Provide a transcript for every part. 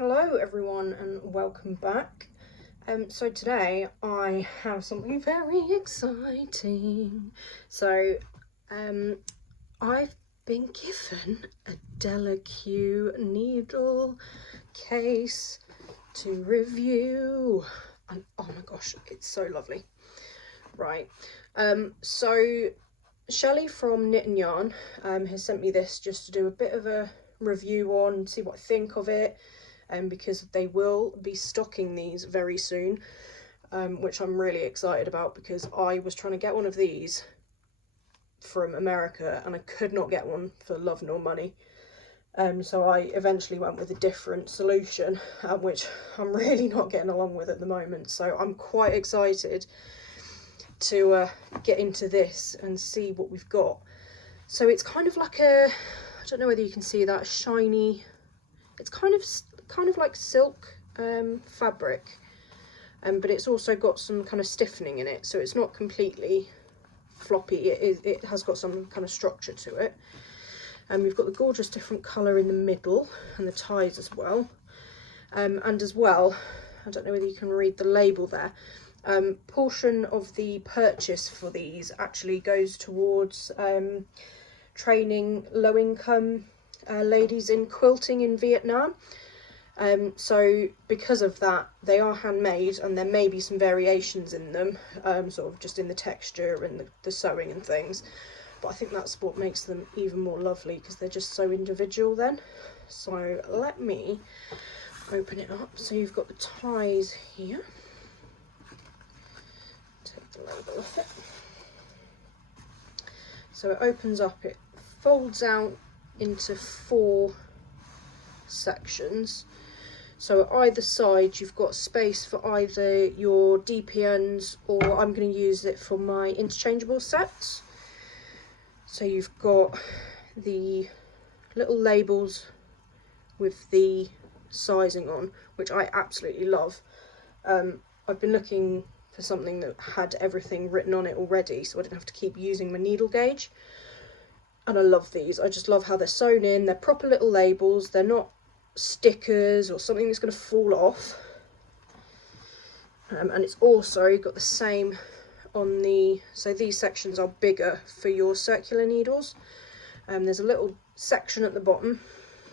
Hello everyone and welcome back. So today I have something very exciting. So I've been given a Della needle case to review, and oh my gosh, it's so lovely. Right, so Shelley from Knit and Yarn has sent me this just to do a bit of a review on, see what I think of it, because they will be stocking these very soon, which I'm really excited about because I was trying to get one of these from America and I could not get one for love nor money. So I eventually went with a different solution, which I'm really not getting along with at the moment. So I'm quite excited to get into this and see what we've got. So it's kind of like a, I don't know whether you can see that, shiny, it's kind of like silk fabric, but it's also got some kind of stiffening in it, so it's not completely floppy. It has got some kind of structure to it. And we've got the gorgeous different colour in the middle and the ties as well. And as well, I don't know whether you can read the label there, portion of the purchase for these actually goes towards training low-income ladies in quilting in Vietnam. So because of that, they are handmade and there may be some variations in them, sort of just in the texture and the sewing and things, but I think that's what makes them even more lovely because they're just so individual then. So let me open it up. So you've got the ties here. Take the label off it. So it opens up, it folds out into 4 sections. So at either side you've got space for either your DPNs, or I'm going to use it for my interchangeable sets. So you've got the little labels with the sizing on, which I absolutely love. I've been looking for something that had everything written on it already, so I didn't have to keep using my needle gauge. And I love these. I just love how they're sewn in. They're proper little labels. They're not stickers or something that's going to fall off. And it's also got the same on the, so these sections are bigger for your circular needles. There's a little section at the bottom,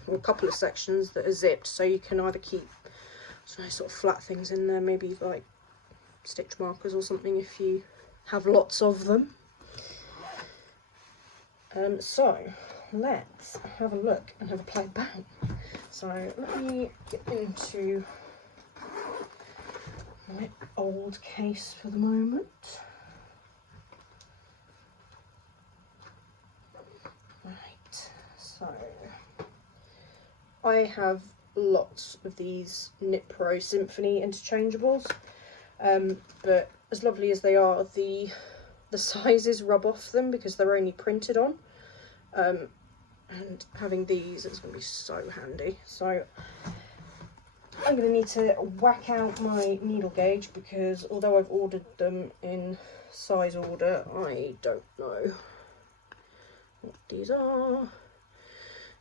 or a couple of sections that are zipped, so you can either keep some sort of flat things in there, maybe like stitch markers or something if you have lots of them. So let's have a look and have a play about. So let me get into my old case for the moment. Right, so I have lots of these Knit Pro Symphony interchangeables, but as lovely as they are, the sizes rub off them because they're only printed on. And having these is going to be so handy. So I'm going to need to whack out my needle gauge because although I've ordered them in size order, I don't know what these are.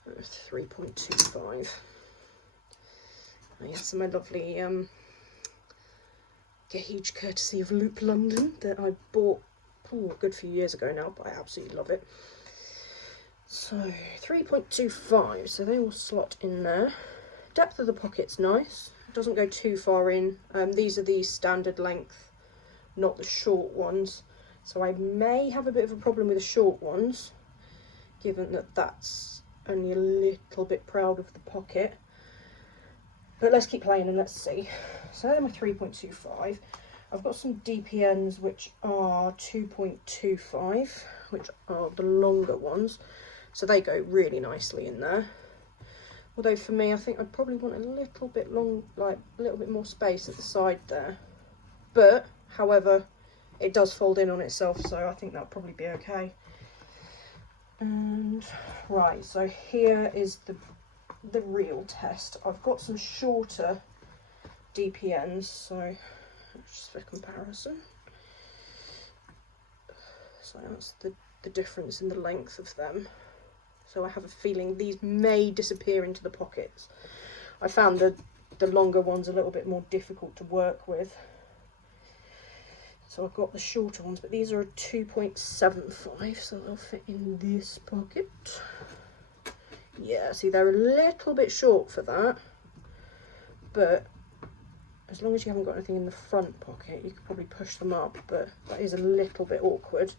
3.25. Yes, my lovely gauge courtesy of Loop London that I bought a good few years ago now, but I absolutely love it. So 3.25, so they will slot in there. Depth of the pocket's nice, it doesn't go too far in. These are the standard length, not the short ones, so I may have a bit of a problem with the short ones, given that that's only a little bit proud of the pocket. But let's keep playing and let's see. So they're my 3.25. I've got some DPNs which are 2.25, which are the longer ones. So they go really nicely in there. Although for me, I think I'd probably want a little bit a little bit more space at the side there. But, however, it does fold in on itself, so I think that'll probably be okay. And, right, so here is the real test. I've got some shorter DPNs, so just for comparison. So that's the difference in the length of them. So I have a feeling these may disappear into the pockets. I found the the longer one's a little bit more difficult to work with. So I've got the shorter ones, but these are a 2.75, so they'll fit in this pocket. Yeah, see, they're a little bit short for that, but as long as you haven't got anything in the front pocket, you could probably push them up, but that is a little bit awkward.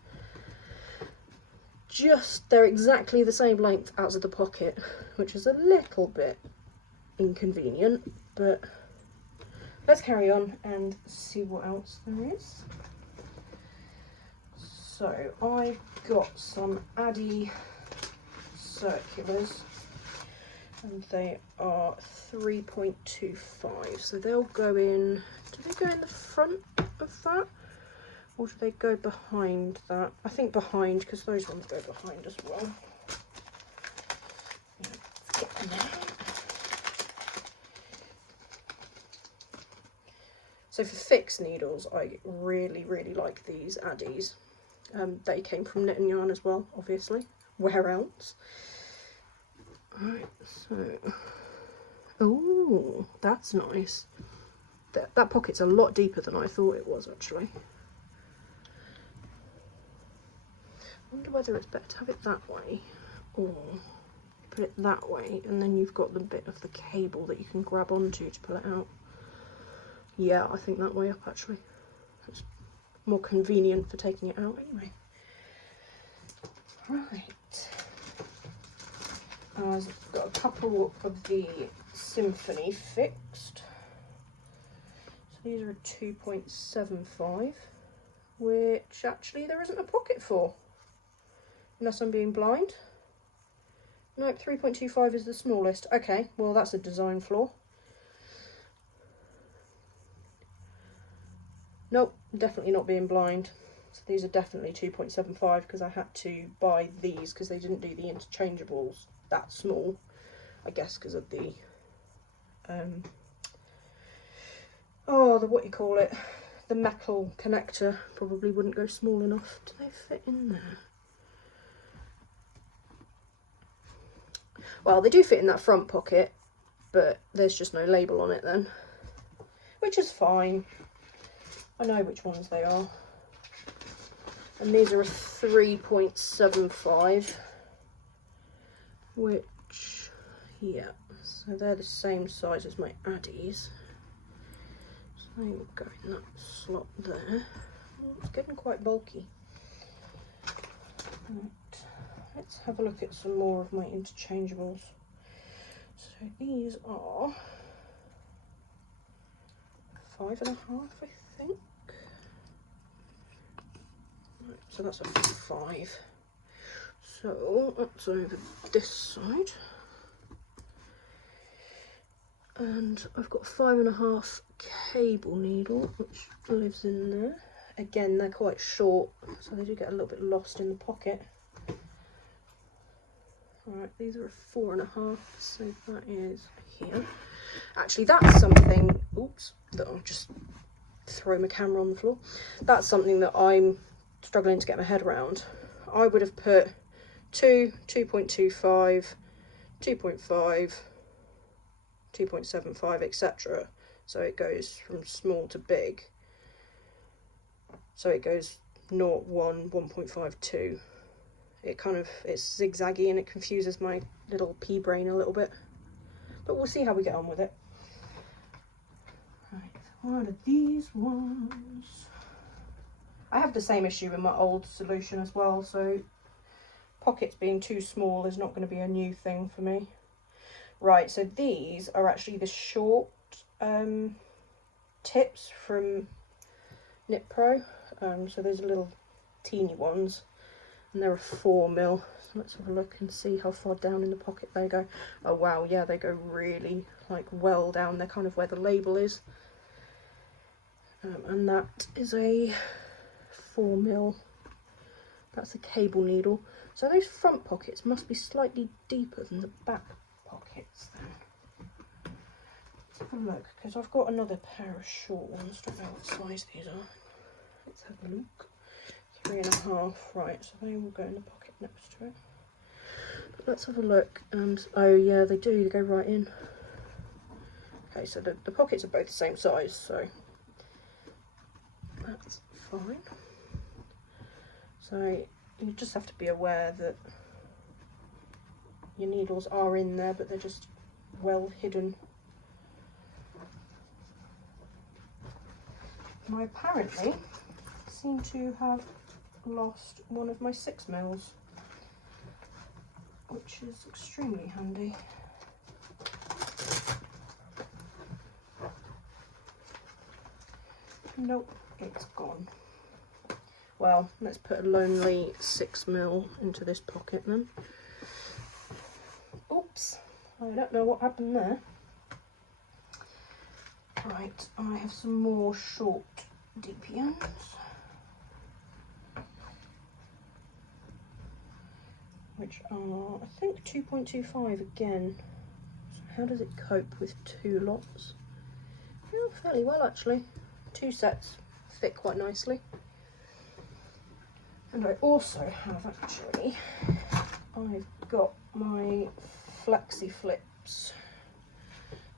They're exactly the same length out of the pocket, which is a little bit inconvenient, but let's carry on and see what else there is. So I got some Addy circulars, and they are 3.25, so they'll go in, do they go in the front of that, or do they go behind that? I think behind, because those ones go behind as well. Let's get them out. So for fixed needles, I really like these Addies. They came from Knit and Yarn as well, obviously. Where else? Alright, so... oh, that's nice. That pocket's a lot deeper than I thought it was, actually. I wonder whether it's better to have it that way, or put it that way, and then you've got the bit of the cable that you can grab onto to pull it out. Yeah, I think that way up, actually. It's more convenient for taking it out anyway. Right. I've got a couple of the Symphony fixed. So these are a 2.75, which actually there isn't a pocket for, unless I'm being blind. Nope, 3.25 is the smallest. Okay, well that's a design flaw. Nope, definitely not being blind. So these are definitely 2.75 because I had to buy these because they didn't do the interchangeables that small. I guess because of the what you call it, the metal connector probably wouldn't go small enough. Do they fit in there? Well, they do fit in that front pocket, but there's just no label on it then, which is fine. I know which ones they are. And these are a 3.75, which, yeah, so they're the same size as my Addies. So they will go in that slot there. Oh, it's getting quite bulky. Right, let's have a look at some more of my interchangeables. So these are 5.5, I think. Right, so that's a 5. So that's over this side. And I've got 5.5 cable needle, which lives in there. Again, they're quite short, so they do get a little bit lost in the pocket. Alright, these are a 4.5, so that is here. Actually, that's something, oops, that I'll just throw my camera on the floor. That's something that I'm struggling to get my head around. I would have put 2, 2.25, 2.5, 2.75, etc. So it goes from small to big. So it goes 0, 1, 1.5, 2. It's zigzaggy and it confuses my little pea brain a little bit. But we'll see how we get on with it. Right, what are these ones? I have the same issue in my old solution as well, so pockets being too small is not going to be a new thing for me. Right, so these are actually the short tips from Knit Pro. So those are little teeny ones, and they're a 4mm. So let's have a look and see how far down in the pocket they go. Oh wow, yeah, they go really well down. They're kind of where the label is. And that is a 4mm. That's a cable needle. So those front pockets must be slightly deeper than the back pockets then. Let's have a look, because I've got another pair of short ones. Don't know what size these are. Let's have a look. 3.5, right, so they will go in the pocket next to it. But let's have a look, and oh yeah, they do, they go right in. Okay, so the pockets are both the same size, so that's fine. So you just have to be aware that your needles are in there, but they're just well hidden. And I apparently seem to have lost one of my 6mm, which is extremely handy. Nope, it's gone. Well, let's put a lonely 6mm into this pocket then. Oops, I don't know what happened there. Right, I have some more short DPNs. Which are, I think, 2.25 again. So how does it cope with 2 lots? Yeah, fairly well actually. 2 sets fit quite nicely. And I also have actually, I've got my flexi flips.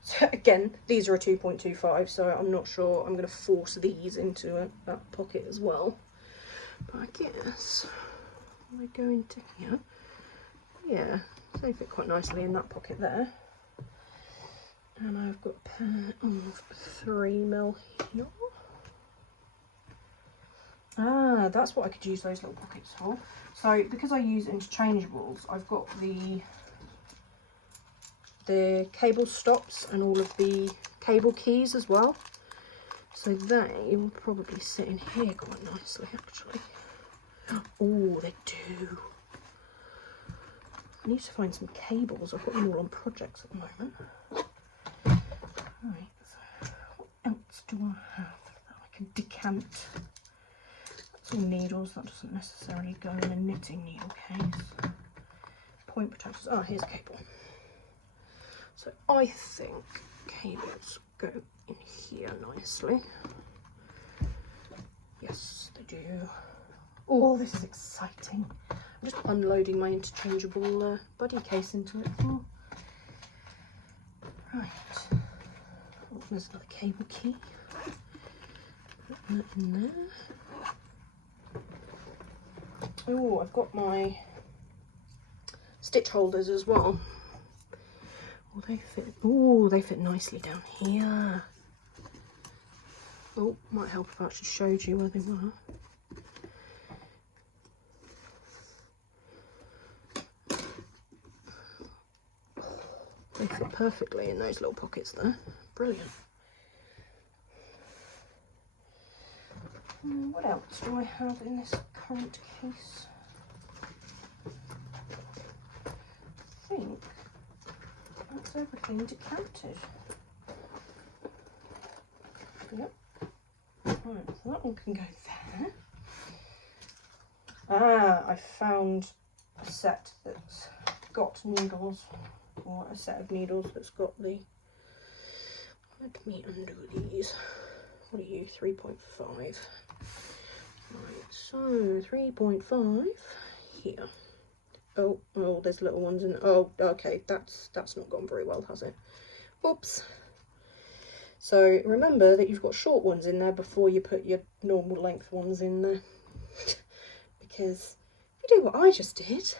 So again, these are a 2.25, so I'm not sure I'm going to force these into that pocket as well. But I guess if I go into here, yeah, they fit quite nicely in that pocket there. And I've got a pair of 3mm here. Ah, that's what I could use those little pockets for. So because I use interchangeables, I've got the cable stops and all of the cable keys as well. So they will probably sit in here quite nicely actually. Oh, they do. I need to find some cables. I've got them all on projects at the moment. Right, so what else do I have that I can decant? That's all needles, that doesn't necessarily go in a knitting needle case. Point protectors. Ah, here's a cable. So I think cables go in here nicely. Yes, they do. Oh, this is exciting. I'm just unloading my interchangeable buddy case into it. Oh. Right. Oh, there's another cable key. Put that in there. Oh, I've got my stitch holders as well. Oh, they fit. Oh, they fit nicely down here. Oh, might help if I actually showed you where they were. They fit perfectly in those little pockets there. Brilliant. What else do I have in this current case? I think that's everything decanted. Yep. Right, so that one can go there. Ah, I found a set that's got needles, or a set of needles that's got the, let me undo these. What are you, 3.5? Right, so 3.5 here. Oh, there's little ones in. Oh, okay, that's not gone very well, has it? Oops. So remember that you've got short ones in there before you put your normal length ones in there. Because if you do what I just did,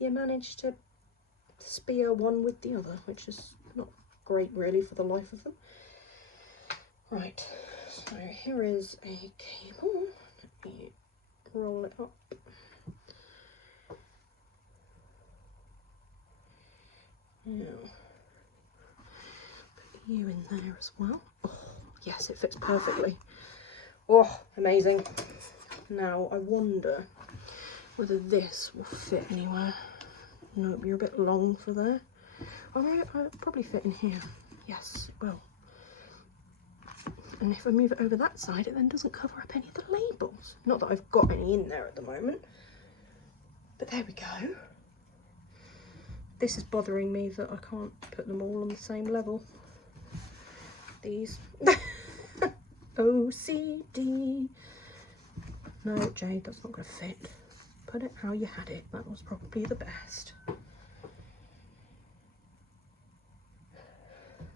you manage to spear one with the other, which is not great really for the life of them. Right, so here is a cable. Let me roll it up. Now, put you in there as well. Oh, yes, it fits perfectly. Oh, amazing. Now, I wonder whether this will fit anywhere. Nope, you're a bit long for there. I'll probably fit in here. Yes, it will. And if I move it over that side, it then doesn't cover up any of the labels. Not that I've got any in there at the moment. But there we go. This is bothering me that I can't put them all on the same level. These. OCD. No, Jade, that's not going to fit. Put it how you had it. That was probably the best.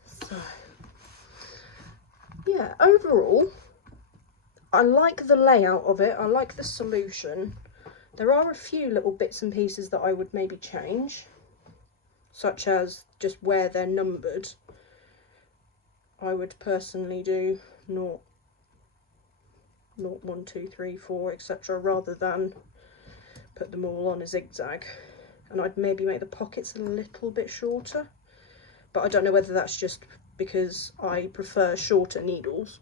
So, So yeah, overall I like the layout of it, I like the solution. There are a few little bits and pieces that I would maybe change, such as just where they're numbered. I would personally do 0, 1, 2, 3, 4, etc. rather than put them all on a zigzag. And I'd maybe make the pockets a little bit shorter, but I don't know whether that's just because I prefer shorter needles.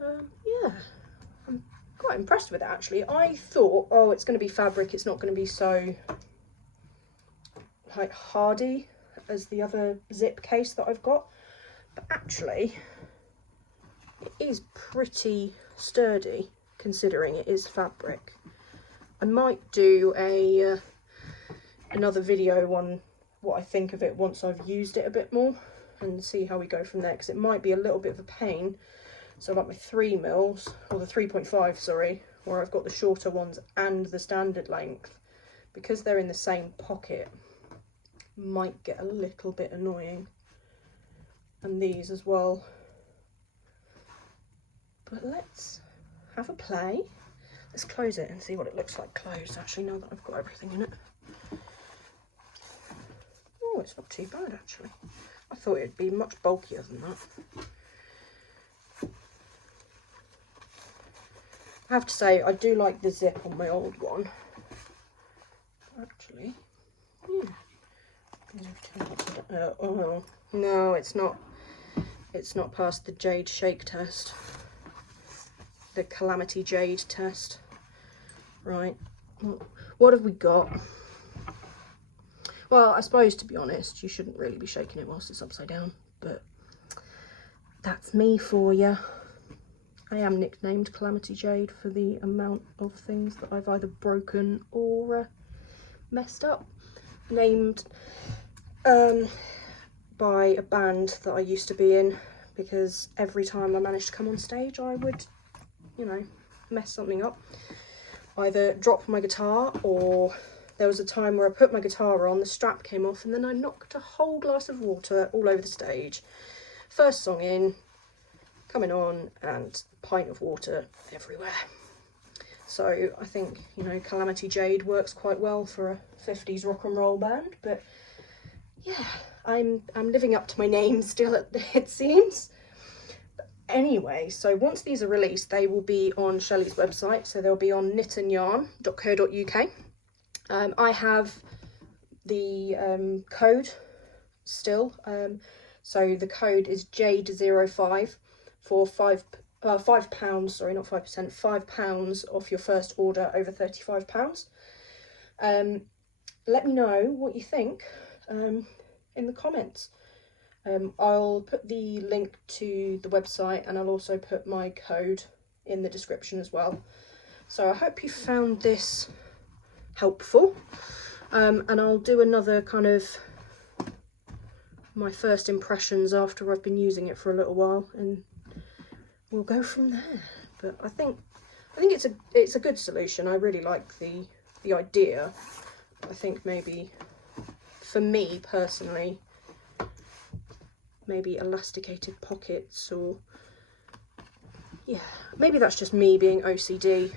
Yeah, I'm quite impressed with it actually. I thought, oh, it's going to be fabric, it's not going to be so like hardy as the other zip case that I've got, but actually it is pretty sturdy considering it is fabric. I might do another video on what I think of it once I've used it a bit more and see how we go from there, because it might be a little bit of a pain. So like my 3mm, or the 3.5, sorry, where I've got the shorter ones and the standard length, because they're in the same pocket, might get a little bit annoying. And these as well. But let's have a play. Let's close it and see what it looks like closed, actually, now that I've got everything in it. Oh, it's not too bad, actually. I thought it'd be much bulkier than that. I have to say, I do like the zip on my old one. Actually, yeah. Oh, no, it's not. It's not past the jade shake test. The calamity jade test. Right, what have we got? Well, I suppose, to be honest, you shouldn't really be shaking it whilst it's upside down, but that's me for you. I am nicknamed Calamity Jade for the amount of things that I've either broken or messed up. Named by a band that I used to be in, because every time I managed to come on stage I would, you know, mess something up. Either drop my guitar, or there was a time where I put my guitar on, the strap came off, and then I knocked a whole glass of water all over the stage. First song in, coming on, and a pint of water everywhere. So I think, you know, Calamity Jade works quite well for a 50s rock and roll band. But yeah, I'm living up to my name still, it seems. But anyway, so once these are released, they will be on Shelley's website, so they'll be on knitandyarn.co.uk. I have the code still, so the code is JADE05 for £5, sorry, not 5%, £5 off your first order over £35. Let me know what you think in the comments. I'll put the link to the website, and I'll also put my code in the description as well. So I hope you found this helpful, and I'll do another kind of my first impressions after I've been using it for a little while, and we'll go from there. But I think it's a good solution. I really like the idea. I think maybe for me personally, maybe elasticated pockets, or yeah, maybe that's just me being OCD,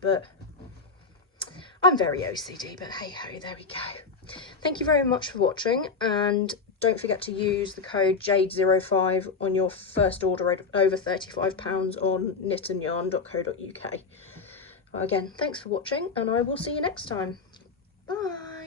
but I'm very OCD, but hey ho, there we go. Thank you very much for watching, and don't forget to use the code JADE05 on your first order over £35 on knitandyarn.co.uk. Again, thanks for watching, and I will see you next time. Bye!